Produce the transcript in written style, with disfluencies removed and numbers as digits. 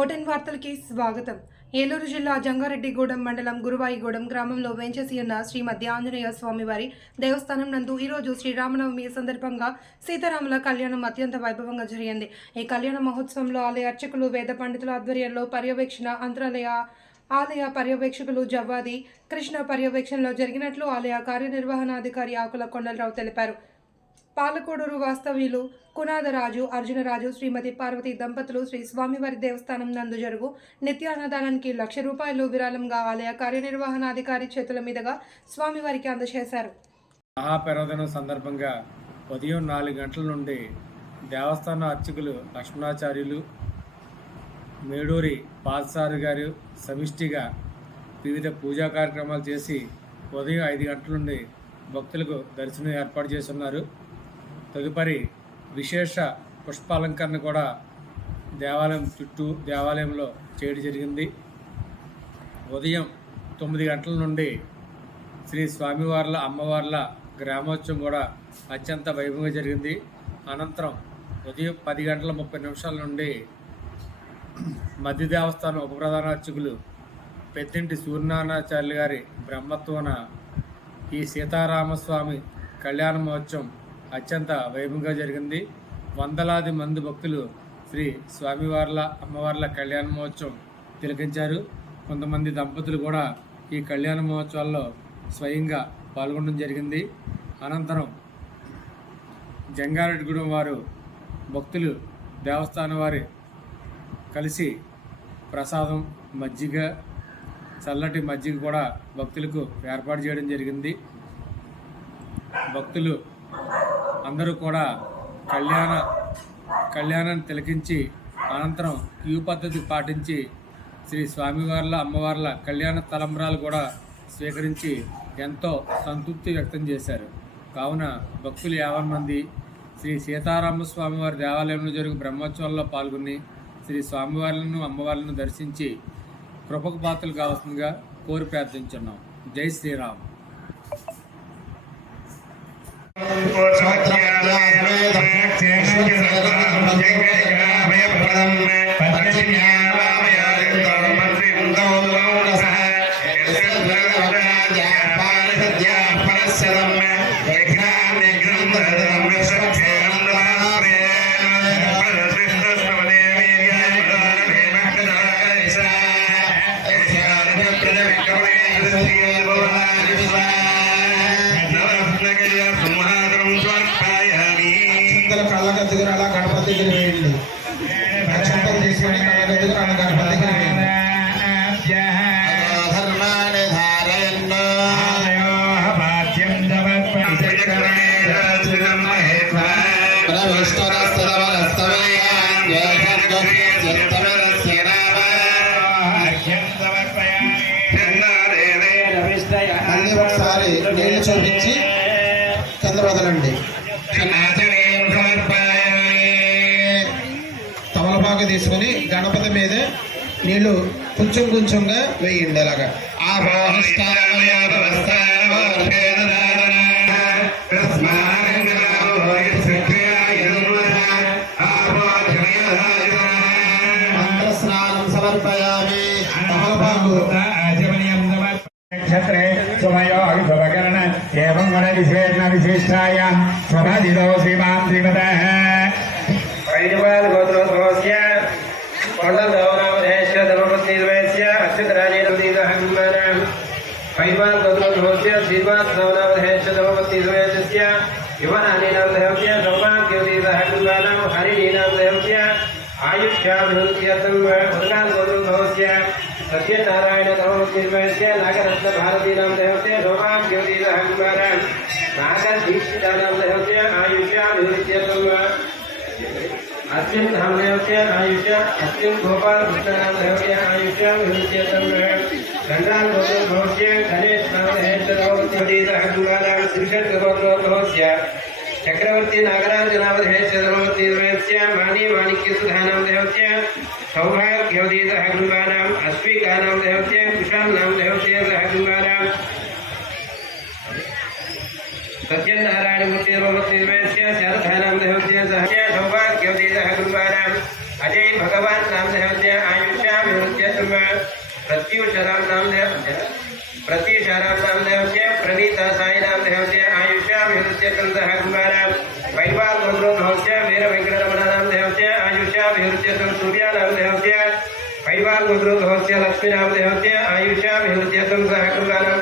ఓటెన్ వార్తలకి స్వాగతం. ఏలూరు జిల్లా జంగారెడ్డిగూడెం మండలం గురువాయిగూడెం గ్రామంలో వేంచేసి ఉన్న శ్రీ మధ్య ఆంజనేయ స్వామివారి దేవస్థానం నందు ఈరోజు శ్రీరామనవమి సందర్భంగా సీతారాముల కళ్యాణం అత్యంత వైభవంగా జరిగింది. ఈ కళ్యాణ మహోత్సవంలో ఆలయ అర్చకులు, వేద పండితుల ఆధ్వర్యంలో పర్యవేక్షణ, ఆలయ పర్యవేక్షకులు జవ్వాది కృష్ణ పర్యవేక్షణలో జరిగినట్లు ఆలయ కార్యనిర్వహణాధికారి ఆకుల కొండలరావు తెలిపారు. పాలకోడూరు వాస్తవ్యులు కునాదరాజు, అర్జునరాజు, శ్రీమతి పార్వతి దంపతులు శ్రీ స్వామివారి దేవస్థానం నందు జరుగు నిత్యాన్నదానానికి ₹1,00,000 విరాళంగా ఆలయ కార్యనిర్వహణాధికారి చేతుల మీదుగా స్వామివారికి అందజేశారు. మహాపర్వదినం సందర్భంగా ఉదయం 4 గంటల నుండి దేవస్థాన అర్చకులు లక్ష్మణాచార్యులు, మేడూరి పాదసారి గారు సమిష్టిగా వివిధ పూజా కార్యక్రమాలు చేసి ఉదయం 5 గంటల నుండి భక్తులకు దర్శనం ఏర్పాటు చేస్తున్నారు. తదుపరి విశేష పుష్పాలంకరణ కూడా దేవాలయంలో చేయడం జరిగింది. ఉదయం 9 గంటల నుండి శ్రీ స్వామివార్ల అమ్మవార్ల గ్రామోత్సవం కూడా అత్యంత వైభవంగా జరిగింది. అనంతరం ఉదయం 10:30 నుండి మధ్య దేవస్థానం ఉపప్రధాన అర్చకులు పెద్దింటి సూర్యనారాయణాచార్యులు గారి బ్రహ్మత్వన ఈ సీతారామస్వామి కళ్యాణ మహోత్సవం అత్యంత వైభవంగా జరిగింది. వందలాది మంది భక్తులు శ్రీ స్వామివార్ల అమ్మవార్ల కళ్యాణ మహోత్సవం తిలకించారు. కొంతమంది దంపతులు కూడా ఈ కళ్యాణ మహోత్సవాల్లో స్వయంగా పాల్గొనడం జరిగింది. అనంతరం జంగారెడ్డిగూడెం వారు భక్తులు దేవస్థానం వారి కలిసి ప్రసాదం, మజ్జిగ, చల్లటి మజ్జిగ కూడా భక్తులకు ఏర్పాటు చేయడం జరిగింది. భక్తులు అందరూ కూడా కళ్యాణాన్ని తిలకించి అనంతరం క్యూ పద్ధతి పాటించి శ్రీ స్వామివార్ల అమ్మవార్ల కళ్యాణ తలంబ్రాలు కూడా స్వీకరించి ఎంతో సంతృప్తి వ్యక్తం చేశారు. కావున భక్తులు 50 మంది శ్రీ సీతారామస్వామి వారి దేవాలయంలో జరుగు బ్రహ్మోత్సవాల్లో పాల్గొని శ్రీ స్వామివార్లను అమ్మవార్లను దర్శించి కృపకు పాత్రలు కావాల్సిందిగా కోరి ప్రార్థించున్నాం. జై శ్రీరామ్. కళ్ళగద్దుకుని అలా గణపతి దగ్గర వేయండి. నక్షత్రం తీసుకుని కళ్ళగద్దుకుని అలా గణపతి దగ్గర వేయండి. మళ్ళీ ఒకసారి నీళ్లు చూపించి కింద వదలండి. తమలపాకు తీసుకుని గణపతి మీద నీళ్లు కొంచెం కొంచెంగా వేయండి. అలాగా మంత్రస్నానం సమర్పయామి. తమలపాకు సుమయోగరణ ఏవం గణ విశేషణ విశిష్టాయ స్వభాజితో శ్రీమాన్ శ్రీమతః వైదివాల్ గోత్రోద్భవస్య కొండలదేవనామధేశ్య ధర్మపత్నిద్వయస్య అచ్యుతరాజేంద్రదీర్ఘహనుమానాం వైదివాల్ గోత్రోద్భవస్య శ్రీవాత్సవనామధేశ్య ధర్మపత్నిద్వయస్య యువనానీనామధేశ్య సౌభాగ్యదీర్ఘహనుమానాం హరిణీనామధేశ్య ఆయుష్యాభివృద్ధ్యర్థం ఉదకాల్ గోత్రోద్భవస్య సత్యనారాయణ ధర్మపత్నిద్వయస్య నాగరత్న భారతీనామధేశ్య సౌభాగ్యదీర్ఘహనుమానాం నాగదీక్షితానామధేశ్య ఆయుష్యాభివృద్ధ్యర్థం अस्मिन् धामदेवस्य आयुष्य अस्मिन् गोपालकृष्णनामदेवस्य आयुष्य विरुध्यतं गण्डान् गोत्रोद्भवस्य गणेशनामधेयश्चक्रवर्तीनागराजनामधेयश्च श्रीषड्गोत्रोद्भवस्य चक्रवर्ती नागराजनामधेयश्च धर्मवतीर्वयस्य मानी माणिक्यसुधानामधेयश्च सौभाग्यवतीतः अश्विकानामधेयश्च कुशालनामधेयश्च सहकुमारां सत्यनारायणमूर्ति सर्वमूर्तिर्वयस्य शारदानामधेयश्च सह सौभाग्यवतीतः अजय भगवान् नामधेयश्च आयुष प्रत्युषराम नाम देवस्य प्रत्युषाराम नाम देवस्य प्रणीता साई नाम देवस्य आयुष्या विहृत्य कंसः कुमारः वैवाल गोत्रो भवस्य वीर वेंकटरमण नाम देवस्य आयुष्या विहृत्य सूर्या नाम देवस्य वैवाल गोत्रो भवस्य लक्ष्मी नाम देवस्य आयुष्या विहृत्य कंसः कुमारः